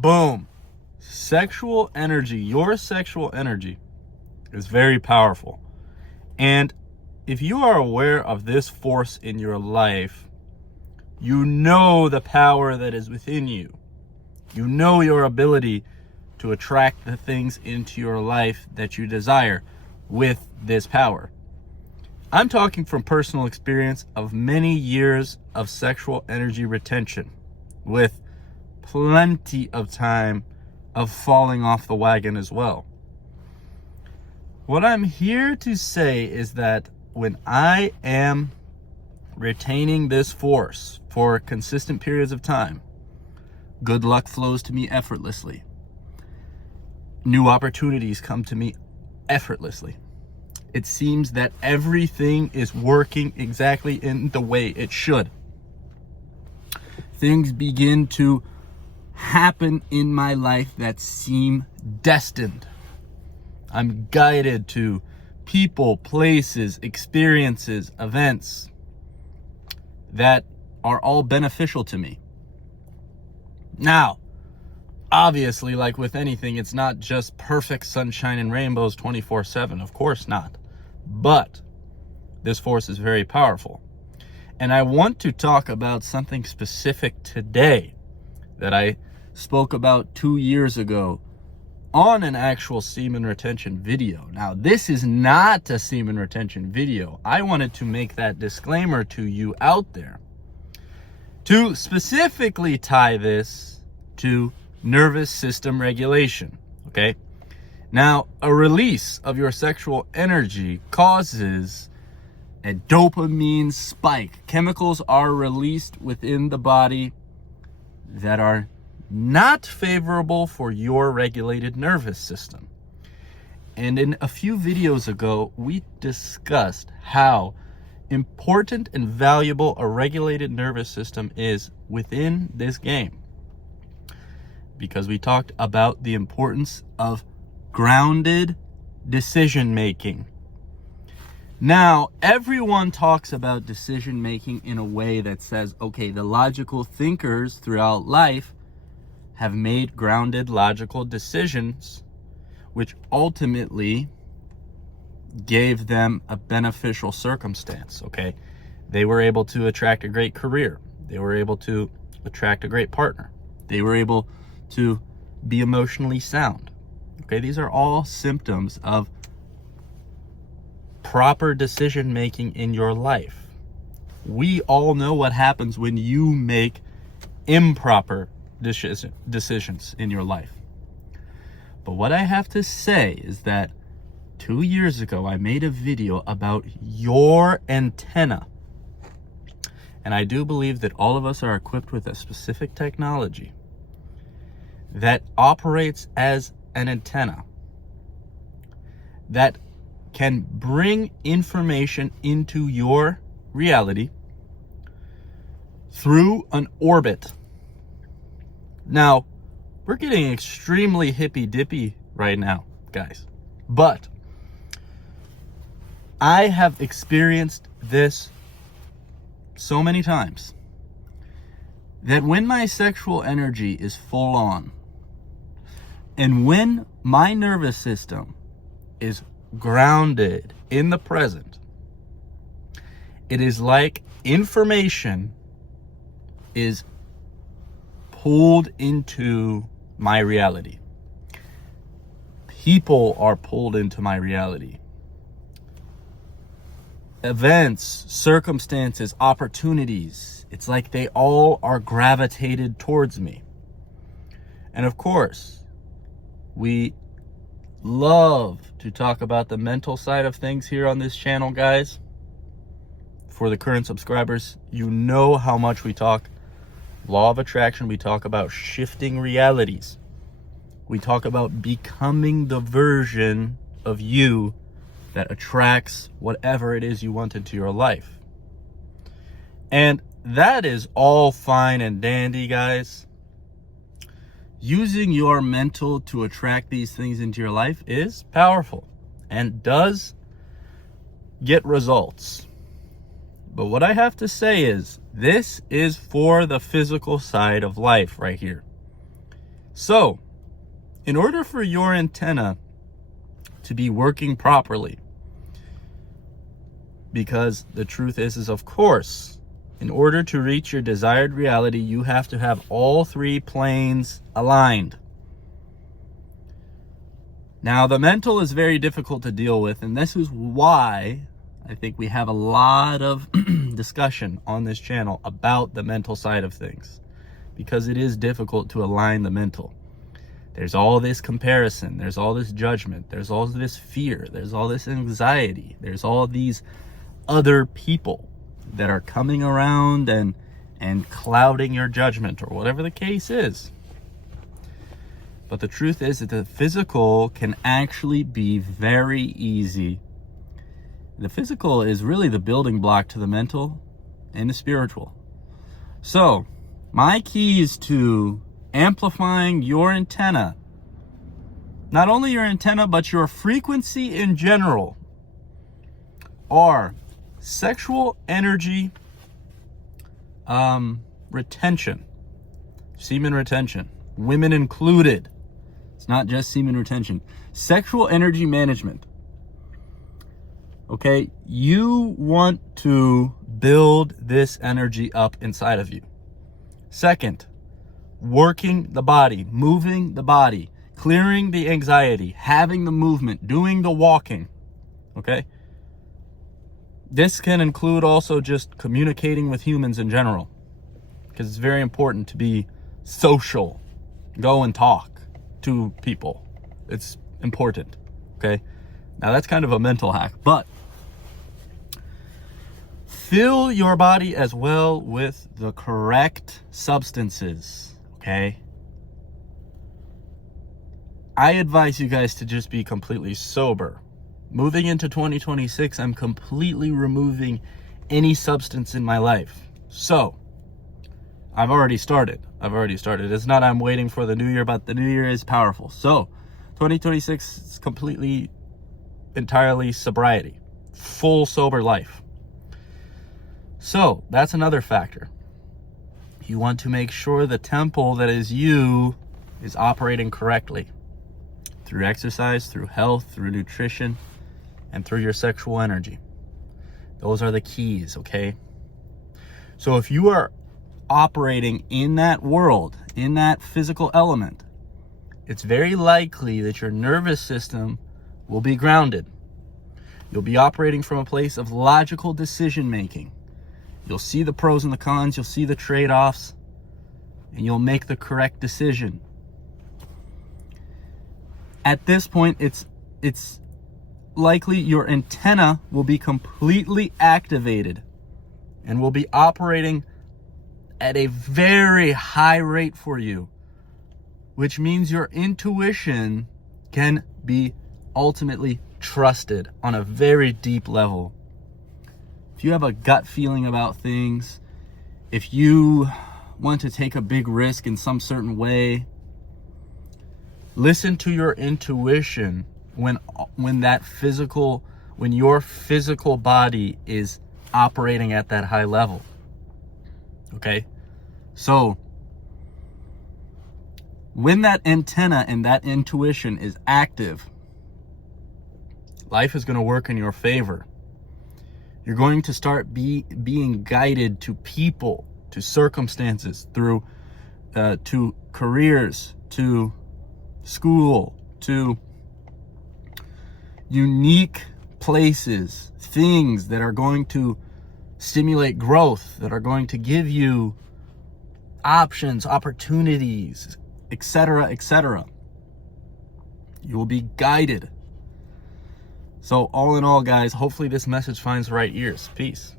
Boom. Sexual energy, your sexual energy is very powerful. And if you are aware of this force in your life, you know the power that is within you. You know your ability to attract the things into your life that you desire with this power. I'm talking from personal experience of many years of sexual energy retention, with plenty of time of falling off the wagon as well. What I'm here to say is that when I am retaining this force for consistent periods of time, good luck flows to me effortlessly. New opportunities come to me effortlessly. It seems that everything is working exactly in the way it should. Things begin to happen in my life that seem destined. I'm guided to people, places, experiences, events that are all beneficial to me. Now, obviously, like with anything, it's not just perfect sunshine and rainbows 24/7. Of course not. But this force is very powerful. And I want to talk about something specific today that I spoke about 2 years ago on an actual semen retention video. Now, this is not a semen retention video. I wanted to make that disclaimer to you out there to specifically tie this to nervous system regulation, okay? Now, a release of your sexual energy causes a dopamine spike. Chemicals are released within the body that are not favorable for your regulated nervous system. And in a few videos ago, we discussed how important and valuable a regulated nervous system is within this game, because we talked about the importance of grounded decision making. Now, everyone talks about decision making in a way that says, okay, the logical thinkers throughout life have made grounded logical decisions, which ultimately gave them a beneficial circumstance, okay? They were able to attract a great career. They were able to attract a great partner. They were able to be emotionally sound. Okay, these are all symptoms of proper decision making in your life. We all know what happens when you make improper decisions in your life. But what I have to say is that 2 years ago, I made a video about your antenna. And I do believe that all of us are equipped with a specific technology that operates as an antenna that can bring information into your reality through an orbit. Now, we're getting extremely hippy-dippy right now, guys. But I have experienced this so many times that when my sexual energy is full on, and when my nervous system is grounded in the present, it is like information is pulled into my reality. People are pulled into my reality. Events, circumstances, opportunities, it's like they all are gravitated towards me. And of course, we love to talk about the mental side of things here on this channel, guys. For the current subscribers, you know how much we talk law of attraction. We talk about shifting realities. We talk about becoming the version of you that attracts whatever it is you want into your life. And that is all fine and dandy, guys. Using your mental to attract these things into your life is powerful and does get results. But what I have to say is, this is for the physical side of life right here. So, in order for your antenna to be working properly, because the truth is of course, in order to reach your desired reality, you have to have all three planes aligned. Now, the mental is very difficult to deal with, and this is why I think we have a lot of discussion on this channel about the mental side of things, because it is difficult to align the mental. There's all this comparison, there's all this judgment, there's all this fear, there's all this anxiety, there's all these other people that are coming around and clouding your judgment, or whatever the case is. But the truth is that the physical can actually be very easy. The physical is really the building block to the mental and the spiritual. So, my keys to amplifying your antenna, not only your antenna, but your frequency in general, are sexual energy retention, semen retention, women included. It's not just semen retention. Sexual energy management. Okay, you want to build this energy up inside of you. Second, working the body, moving the body, clearing the anxiety, having the movement, doing the walking. Okay? This can include also just communicating with humans in general, because it's very important to be social. Go and talk to people. It's important. Okay? Now that's kind of a mental hack, but fill your body as well with the correct substances. Okay? I advise you guys to just be completely sober. Moving into 2026, I'm completely removing any substance in my life. So, I've already started. It's not I'm waiting for the new year, but the new year is powerful. So, 2026 is completely, entirely sobriety. Full sober life. So, that's another factor. You want to make sure the temple that is you is operating correctly. Through exercise, through health, through nutrition, and through your sexual energy. Those are the keys, okay? So if you are operating in that world, in that physical element, it's very likely that your nervous system will be grounded. You'll be operating from a place of logical decision making. You'll see the pros and the cons, you'll see the trade-offs, and you'll make the correct decision. At this point, it's likely your antenna will be completely activated and will be operating at a very high rate for you, which means your intuition can be ultimately trusted on a very deep level. If you have a gut feeling about things, if you want to take a big risk in some certain way, listen to your intuition when your physical body is operating at that high level. Okay? So, when that antenna and that intuition is active, life is going to work in your favor. You're going to start being guided to people, to circumstances, to careers, to school, to unique places, things that are going to stimulate growth, that are going to give you options, opportunities, etc., etc. You will be guided. So all in all, guys, hopefully this message finds the right ears. Peace.